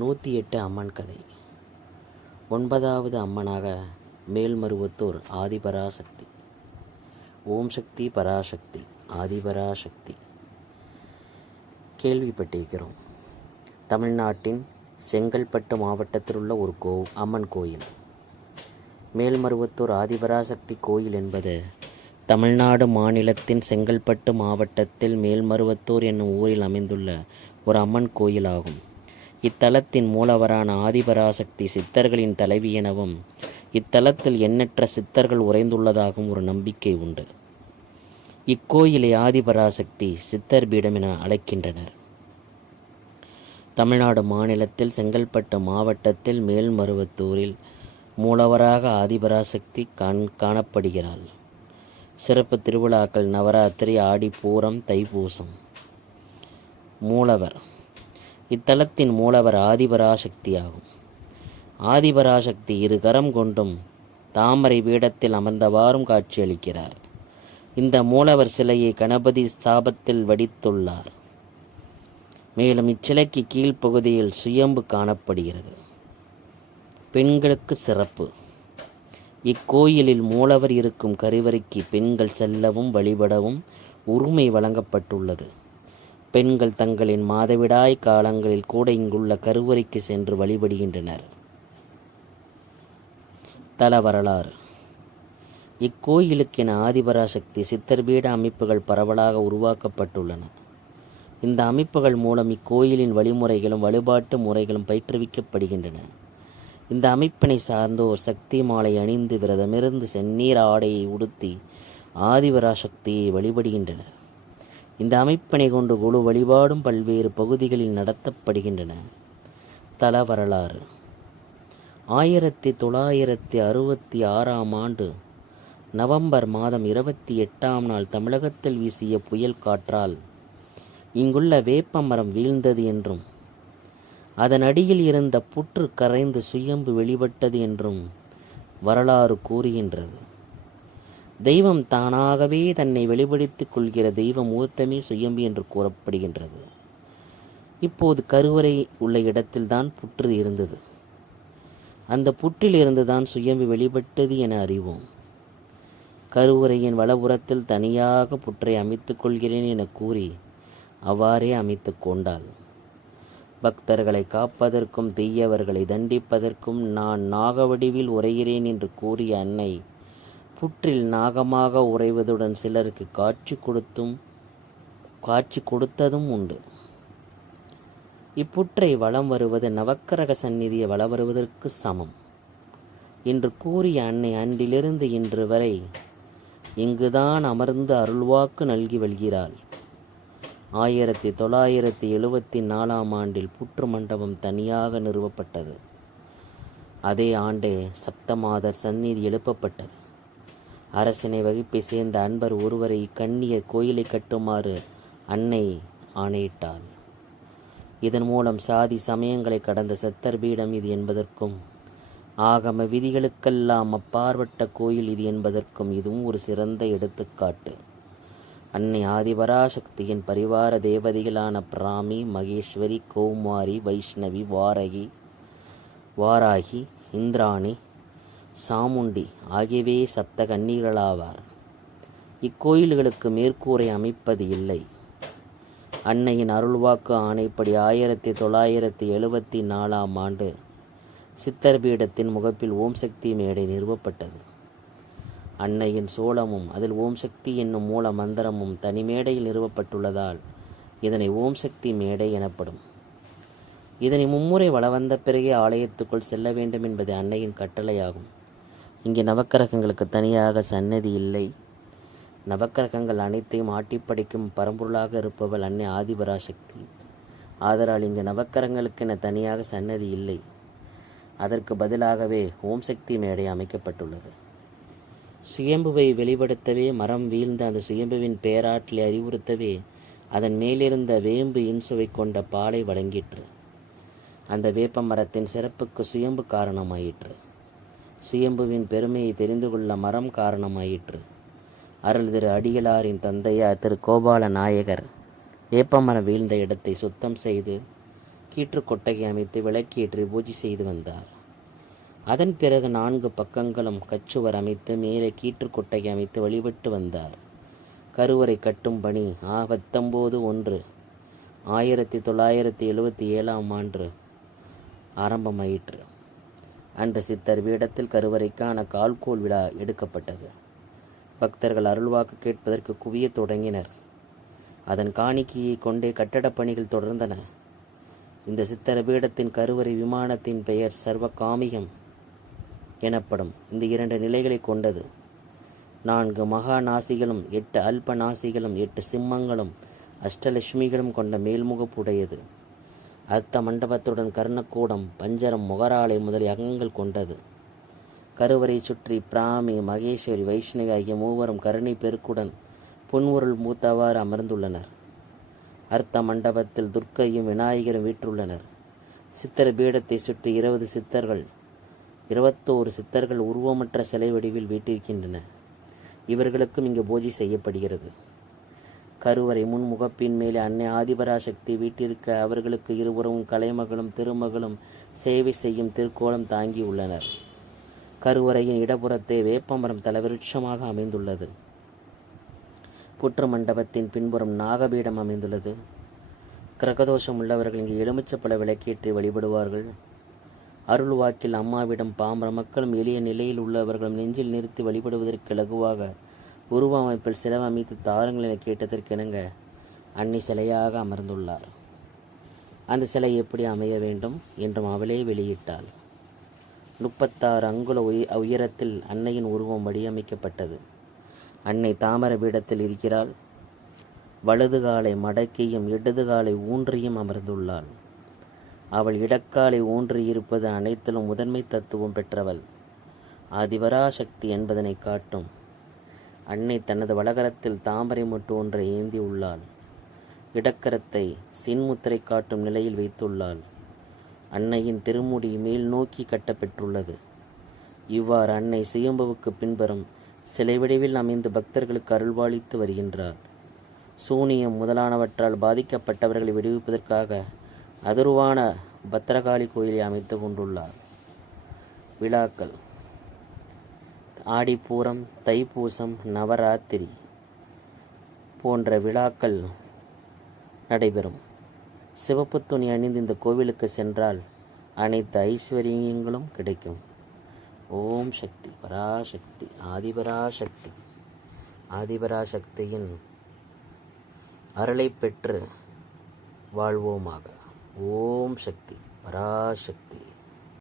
108 அம்மன் கதை. 9வது அம்மனாக மேல்மருவத்தூர் ஆதிபராசக்தி. ஓம் சக்தி பராசக்தி ஆதிபராசக்தி கேள்விப்பட்டிருக்கிறோம். தமிழ்நாட்டின் செங்கல்பட்டு மாவட்டத்தில் உள்ள ஒரு அம்மன் கோயில். மேல்மருவத்தூர் ஆதிபராசக்தி கோயில் என்பது தமிழ்நாடு மாநிலத்தின் செங்கல்பட்டு மாவட்டத்தில் மேல்மருவத்தூர் என்னும் ஊரில் அமைந்துள்ள ஒரு அம்மன் கோயில் ஆகும். இத்தலத்தின் மூலவரான ஆதிபராசக்தி சித்தர்களின் தலைவி எனவும் இத்தலத்தில் எண்ணற்ற சித்தர்கள் உறைந்துள்ளதாகவும் ஒரு நம்பிக்கை உண்டு. இக்கோயிலை ஆதிபராசக்தி சித்தர் பீடம் என அழைக்கின்றனர். தமிழ்நாடு மாநிலத்தில் செங்கல்பட்டு மாவட்டத்தில் மேல்மருவத்தூரில் மூலவராக ஆதிபராசக்தி காணப்படுகிறாள். சிறப்பு திருவிழாக்கள் நவராத்திரி, ஆடிப்பூரம், தைப்பூசம். மூலவர் இத்தலத்தின் மூலவர் ஆதிபராசக்தி ஆகும். ஆதிபராசக்தி இரு கரம் கொண்டும் தாமரை பீடத்தில் அமர்ந்தவாறும் காட்சியளிக்கிறார். இந்த மூலவர் சிலையை கணபதி ஸ்தாபத்தில் வடித்துள்ளார். மேலும் இச்சிலைக்கு கீழ்ப்பகுதியில் சுயம்பு காணப்படுகிறது. பெண்களுக்கு சிறப்பு. இக்கோயிலில் மூலவர் இருக்கும் கருவறைக்கு பெண்கள் செல்லவும் வழிபடவும் உரிமை வழங்கப்பட்டுள்ளது. பெண்கள் தங்களின் மாதவிடாய் காலங்களில் கூட இங்குள்ள கருவறைக்கு சென்று வழிபடுகின்றனர். தல வரலாறு. இக்கோயிலுக்கென ஆதிபராசக்தி சித்தர்பீட அமைப்புகள் பரவலாக உருவாக்கப்பட்டுள்ளன. இந்த அமைப்புகள் மூலம் இக்கோயிலின் வழிமுறைகளும் வழிபாட்டு முறைகளும் பயிற்றுவிக்கப்படுகின்றன. இந்த அமைப்பினை சார்ந்தோர் சக்தி மாலை அணிந்து விரதமிருந்து செந்நீர் ஆடையை உடுத்தி ஆதிபராசக்தியை வழிபடுகின்றனர். இந்த அமைப்பினை கொண்டு குழு வழிபாடும் பல்வேறு பகுதிகளில் நடத்தப்படுகின்றன. தல வரலாறு. 1966ஆம் ஆண்டு நவம்பர் மாதம் 28ஆம் நாள் தமிழகத்தில் வீசிய புயல் காற்றால் இங்குள்ள வேப்பமரம் வீழ்ந்தது என்றும் அதன் அடியில் இருந்த புற்று கரைந்து சுயம்பு வெளிப்பட்டது என்றும் வரலாறு கூறுகின்றது. தெய்வம் தானாகவே தன்னை வெளிப்படுத்திக் கொள்கிற தெய்வ மூர்த்தமே சுயம்பு என்று கூறப்படுகின்றது. இப்போது கருவறை உள்ள இடத்தில்தான் புற்று இருந்தது. அந்த புற்றில் இருந்துதான் சுயம்பு வெளிப்பட்டது என அறிவோம். கருவறையின் வலப்புறத்தில் தனியாக புற்றை அமைத்து கொள்கிறேன் என கூறி அவ்வாறே அமைத்து கொண்டாள். பக்தர்களை காப்பதற்கும் தீயவர்களை தண்டிப்பதற்கும் நான் நாக வடிவில் உரைகிறேன் என்று கூறிய அன்னை புற்றில் நாகமாக உறைவதுடன் சிலருக்கு காட்சி கொடுத்ததும் உண்டு. இப்புற்றை வலம் வருவது நவக்கிரக சந்நிதியை வலம் வருவதற்கு சமம் என்று கூறிய அன்னை அன்றிலிருந்து இன்று வரை இங்குதான் அமர்ந்து அருள்வாக்கு நல்கி வருகிறாள். 1974ஆம் ஆண்டில் புற்று மண்டபம் தனியாக நிறுவப்பட்டது. அதே ஆண்டே சப்தமாதர் சந்நிதி எழுப்பப்பட்டது. அரசினை வகுப்பை சேர்ந்த அன்பர் ஒருவரை கண்ணியர் கோயிலை கட்டுமாறு அன்னை ஆணையிட்டாள். இதன் மூலம் சாதி சமயங்களை கடந்த சித்தர் பீடம் இது என்பதற்கும் ஆகம விதிகளுக்கெல்லாம் அப்பாற்பட்ட கோயில் இது என்பதற்கும் இதுவும் ஒரு சிறந்த எடுத்துக்காட்டு. அன்னை ஆதிபராசக்தியின் பரிவார தேவதைகளான பிராமி, மகேஸ்வரி, கௌமாரி, வைஷ்ணவி, வாராகி, இந்திராணி, சாமுண்டி ஆகியவே சப்த கன்னிகளாவார். இக்கோயில்களுக்கு மேற்கூரை அமைப்பது இல்லை. அன்னையின் அருள்வாக்கு ஆணைப்படி 1974ஆம் ஆண்டு சித்தர் பீடத்தின் முகப்பில் ஓம் சக்தி மேடை நிறுவப்பட்டது. அன்னையின் சோளமும் அதில் ஓம் சக்தி என்னும் மூல மந்திரமும் தனி மேடையில் நிறுவப்பட்டுள்ளதால் இதனை ஓம் சக்தி மேடை எனப்படும். இதனை மும்முறை வளவந்த பிறகே ஆலயத்துக்குள் செல்ல வேண்டும் என்பது அன்னையின் கட்டளையாகும். இங்கே நவக்கிரகங்களுக்கு தனியாக சன்னதி இல்லை. நவக்கிரகங்கள் அனைத்தையும் ஆட்டிப்படைக்கும் பரம்பொருளாக இருப்பவள் அன்னை ஆதிபராசக்தி. ஆதலால் இங்கு நவக்கிரகங்களுக்கென தனியாக சன்னதி இல்லை. அதற்கு பதிலாகவே ஓம் சக்தி மேடை அமைக்கப்பட்டுள்ளது. சுயம்புவை வெளிப்படுத்தவே மரம் வீழ்ந்த அந்த சுயம்புவின் பேராற்றலை அறிவுறுத்தவே அதன் மேலிருந்த வேம்பு இன்சுவை கொண்ட பாலை வழங்கிற்று. அந்த வேப்ப மரத்தின் சிறப்புக்கு சுயம்பு காரணமாயிற்று. சுயம்புவின் பெருமையை தெரிந்து கொள்ள மரம் காரணமாயிற்று. அருள் திரு அடிகளாரின் தந்தையார் திரு கோபால நாயகர் வேப்பமரம் வீழ்ந்த இடத்தை சுத்தம் செய்து கீற்று கொட்டகை அமைத்து விளக்கேற்றி பூஜை செய்து வந்தார். அதன் பிறகு 4 பக்கங்களும் கச்சுவர் அமைத்து மேலே கீற்று கொட்டகை அமைத்து வழிபட்டு வந்தார். கருவறை கட்டும் பணி 1977 ஆரம்பமாயிற்று. அன்று சித்தர் பீடத்தில் கருவறைக்கான கால்கோள் விழா எடுக்கப்பட்டது. பக்தர்கள் அருள்வாக்கு கேட்பதற்கு குவிய தொடங்கினர். அதன் காணிக்கையை கொண்டே கட்டடப் பணிகள் தொடர்ந்தன. இந்த சித்தர் பீடத்தின் கருவறை விமானத்தின் பெயர் சர்வகாமியம் எனப்படும். இந்த 2 நிலைகளை கொண்டது. 4 மகா நாசிகளும் 8 அல்ப நாசிகளும் 8 சிம்மங்களும் அஷ்டலட்சுமிகளும் கொண்ட மேல்முகப்புடையது. அர்த்த மண்டபத்துடன் கர்ணக்கூடம், பஞ்சரம், முகராலை முதலிய அங்கங்கள் கொண்டது. கருவறை சுற்றி பிராமி, மகேஸ்வரி, வைஷ்ணவி ஆகிய 3 கருணை பெருக்குடன் புன்முருள் மூத்தவாறு அமர்ந்துள்ளனர். அர்த்த மண்டபத்தில் துர்க்கையும் விநாயகரும் வீற்றுள்ளனர். சித்தர் பீடத்தை சுற்றி 21 சித்தர்கள் உருவமற்ற சிலை வடிவில் வீட்டிருக்கின்றன. இவர்களுக்கும் இங்கு பூஜை செய்யப்படுகிறது. கருவறை முன்முகப்பின் மேலே அன்னை ஆதிபராசக்தி வீட்டிற்க அவர்களுக்கு இருபுறமும் கலைமகளும் திருமகளும் சேவை செய்யும் திருக்கோலம் தாங்கி உள்ளனர். கருவறையின் இடப்புறத்தே வேப்பமரம் தலவிருட்சமாக அமைந்துள்ளது. புற்று மண்டபத்தின் பின்புறம் நாகபீடம் அமைந்துள்ளது. கிரகதோஷம் உள்ளவர்கள் இங்கு எலுமிச்சப்பழ விளக்கேற்றி வழிபடுவார்கள். அருள் வாக்கில் அம்மாவிடம் பாம்பர மக்களும் எளிய நிலையில் உள்ளவர்களும் நெஞ்சில் நிறுத்தி வழிபடுவதற்கு இலகுவாக உருவ அமைப்பில் சிலை அமைத்து தாருங்கள் என கேட்டதற்கிணங்க அன்னி சிலையாக அமர்ந்துள்ளார். அந்த சிலை எப்படி அமைய வேண்டும் என்றும் அவளே வெளியிட்டாள். 36 அங்குல உயரத்தில் அன்னையின் உருவம் வடிவமைக்கப்பட்டது. அன்னை தாமர பீடத்தில் இருக்கிறாள். வலது காலை மடக்கியும் இடது காலை ஊன்றியும் அமர்ந்துள்ளாள். அவள் இடக்காலை ஊன்றியிருப்பது அனைத்திலும் முதன்மை தத்துவம் பெற்றவள். ஆதிபராசக்தி என்பதனை காட்டும். அன்னை தனது வலகரத்தில் தாமரை மொட்டு ஒன்றை ஏந்தி உள்ளாள். இடக்கரத்தை சின்முத்திரை காட்டும் நிலையில் வைத்துள்ளாள். அன்னையின் திருமுடி மேல் நோக்கி கட்டப்பெற்றுள்ளது. இவ்வாறு அன்னை சுயம்புவுக்கு பின்புறம் சிலை வடிவில் அமைந்து பக்தர்களுக்கு அருள்பாலித்து வருகின்றார். சூனியம் முதலானவற்றால் பாதிக்கப்பட்டவர்களை விடுவிப்பதற்காக அதிர்வான பத்திரகாளி கோயிலை அமைத்து கொண்டுள்ளார். விழாக்கள்: ஆடிப்பூரம், தைப்பூசம், நவராத்திரி போன்ற விழாக்கள் நடைபெறும். சிவப்பு துணி அணிந்து இந்த கோவிலுக்கு சென்றால் அனைத்து ஐஸ்வர்யங்களும் கிடைக்கும். ஓம் சக்தி பராசக்தி ஆதிபராசக்தி. ஆதிபராசக்தியின் அருளை பெற்று வாழ்வோமாக. ஓம் சக்தி பராசக்தி.